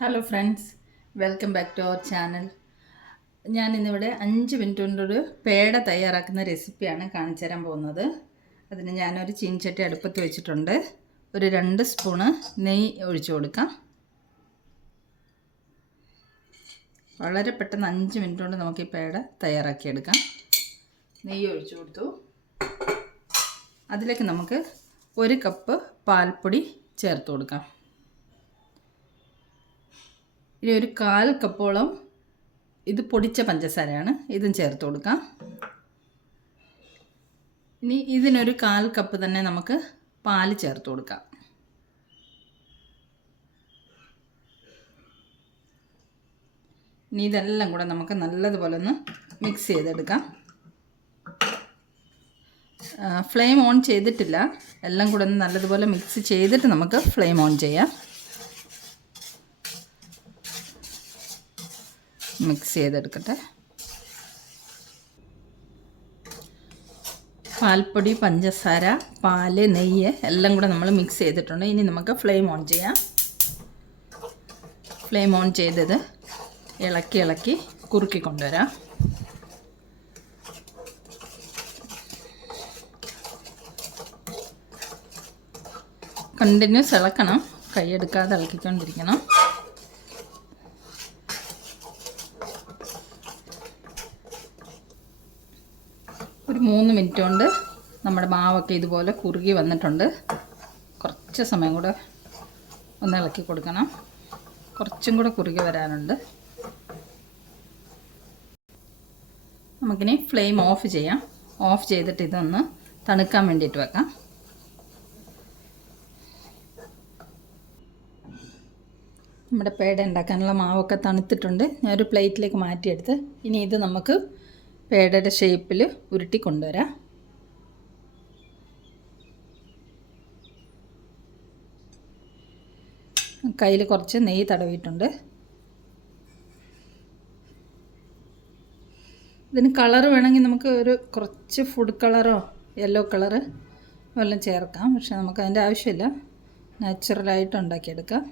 Hello friends, welcome back to our channel. ഞാൻ ഇന്നിവിടെ 5 minute കൊണ്ടൊരു പേട തയ്യാറാക്കുന്ന റെസിപ്പിയാണ് കാണിച്ചു തരാൻ പോകുന്നത്. അതിന് ഞാനൊരു ചീനച്ചട്ടി അടുപ്പത്ത് വെച്ചിട്ടുണ്ട്. ഒരു 2 സ്പൂണ് നെയ്യ് ഒഴിച്ചു കൊടുക്കാം. വളരെ പെട്ടെന്ന് 5 മിനിറ്റ് കൊണ്ട് നമുക്ക് ഈ പേട തയ്യാറാക്കിയെടുക്കാം. നെയ്യ് ഒഴിച്ചു കൊടുത്തു. അതിലേക്ക് നമുക്ക് 1 കപ്പ് പാൽപ്പൊടി ചേർത്ത് കൊടുക്കാം. ഇനി ഒരു 1/4 കപ്പോളം ഇത് പൊടിച്ച പഞ്ചസാരയാണ്, ഇതും ചേർത്ത് കൊടുക്കാം. ഇനി ഇതിനൊരു 1/4 കപ്പ് തന്നെ നമുക്ക് പാൽ ചേർത്ത് കൊടുക്കാം. ഇനി ഇതെല്ലാം കൂടെ നമുക്ക് നല്ലതുപോലെ ഒന്ന് മിക്സ് ചെയ്തെടുക്കാം. ഫ്ലെയിം ഓൺ ചെയ്തിട്ടില്ല. എല്ലാം കൂടെ ഒന്ന് നല്ലതുപോലെ മിക്സ് ചെയ്തിട്ട് നമുക്ക് ഫ്ലെയിം ഓൺ ചെയ്യാം. മിക്സ് ചെയ്തെടുക്കട്ടെ. പാൽപ്പൊടി, പഞ്ചസാര, പാല്, നെയ്യ് എല്ലാം കൂടെ നമ്മൾ മിക്സ് ചെയ്തിട്ടുണ്ട്. ഇനി നമുക്ക് ഫ്ലെയിം ഓൺ ചെയ്യാം. ഫ്ലെയിം ഓൺ ചെയ്തത് ഇളക്കി കുറുക്കി കൊണ്ടുവരാം. കണ്ടിന്യൂസ് ഇളക്കണം, കൈയെടുക്കാതെ ഇളക്കിക്കൊണ്ടിരിക്കണം. ഒരു 3 മിനിറ്റ് കൊണ്ട് നമ്മുടെ മാവൊക്കെ ഇതുപോലെ കുറുകി വന്നിട്ടുണ്ട്. കുറച്ച് സമയം കൂടെ ഒന്ന് ഇളക്കി കൊടുക്കണം. കുറച്ചും കൂടെ കുറുകി വരാനുണ്ട്. നമുക്കിനി ഫ്ലെയിം ഓഫ് ചെയ്യാം. ഓഫ് ചെയ്തിട്ട് ഇതൊന്ന് തണുക്കാൻ വേണ്ടിയിട്ട് വെക്കാം. നമ്മുടെ പേട ഉണ്ടാക്കാനുള്ള മാവൊക്കെ തണുത്തിട്ടുണ്ട്. ഞാനൊരു പ്ലേറ്റിലേക്ക് മാറ്റിയെടുത്ത് ഇനി ഇത് നമുക്ക് പേടയുടെ ഷേപ്പിൽ ഉരുട്ടി കൊണ്ടുവരാം. കയ്യിൽ കുറച്ച് നെയ്യ് തടവിയിട്ടുണ്ട്. ഇതിന് കളർ വേണമെങ്കിൽ നമുക്ക് കുറച്ച് ഫുഡ് കളറോ യെല്ലോ കളറ് വല്ലതും ചേർക്കാം. പക്ഷെ നമുക്ക് അതിൻ്റെ ആവശ്യമില്ല. നാച്ചുറലായിട്ട് ഉണ്ടാക്കിയെടുക്കാം.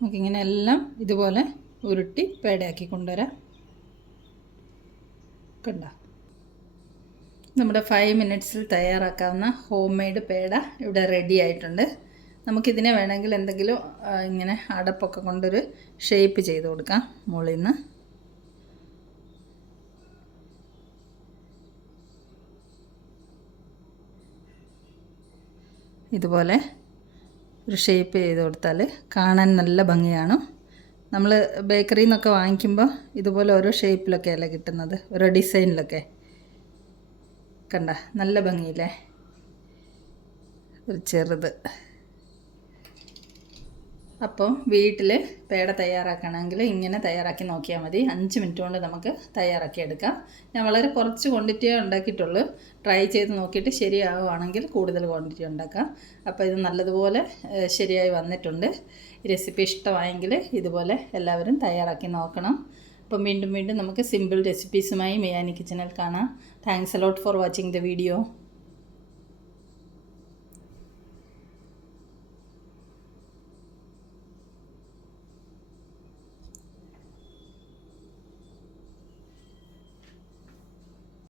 നമുക്കിങ്ങനെ എല്ലാം ഇതുപോലെ ഉരുട്ടി പേടയാക്കി കൊണ്ടുവരാം. കണ്ട, നമ്മുടെ 5 മിനിറ്റ്സിൽ തയ്യാറാക്കാവുന്ന ഹോം മെയ്ഡ് പേട ഇവിടെ റെഡി ആയിട്ടുണ്ട്. നമുക്കിതിനെ വേണമെങ്കിൽ എന്തെങ്കിലും ഇങ്ങനെ അടപ്പൊക്കെ കൊണ്ടൊരു ഷേപ്പ് ചെയ്ത് കൊടുക്കാം. മുകളിൽ നിന്ന് ഇതുപോലെ ഒരു ഷേപ്പ് ചെയ്ത് കൊടുത്താൽ കാണാൻ നല്ല ഭംഗിയാണ്. നമ്മൾ ബേക്കറിയിൽ നിന്നൊക്കെ വാങ്ങിക്കുമ്പോൾ ഇതുപോലെ ഓരോ ഷേപ്പിലൊക്കെ അല്ലേ കിട്ടുന്നത്, ഓരോ ഡിസൈനിലൊക്കെ. കണ്ട, നല്ല ഭംഗിയില്ലേ? ഒരു ചെറുത്. അപ്പോൾ വീട്ടിൽ പേട തയ്യാറാക്കണമെങ്കിൽ ഇങ്ങനെ തയ്യാറാക്കി നോക്കിയാൽ മതി. 5 മിനിറ്റ് കൊണ്ട് നമുക്ക് തയ്യാറാക്കിയെടുക്കാം. ഞാൻ വളരെ കുറച്ച് ക്വാണ്ടിറ്റിയേ ഉണ്ടാക്കിയിട്ടുള്ളൂ. ട്രൈ ചെയ്ത് നോക്കിയിട്ട് ശരിയാവുകയാണെങ്കിൽ കൂടുതൽ ക്വാണ്ടിറ്റി ഉണ്ടാക്കാം. അപ്പോൾ ഇത് നല്ലതുപോലെ ശരിയായി വന്നിട്ടുണ്ട്. ഈ റെസിപ്പി ഇഷ്ടമായെങ്കിൽ ഇതുപോലെ എല്ലാവരും തയ്യാറാക്കി നോക്കണം. അപ്പം വീണ്ടും നമുക്ക് സിമ്പിൾ റെസിപ്പീസുമായി മിയാനി കിച്ചണിൽ കാണാം. Thanks a lot for watching the video.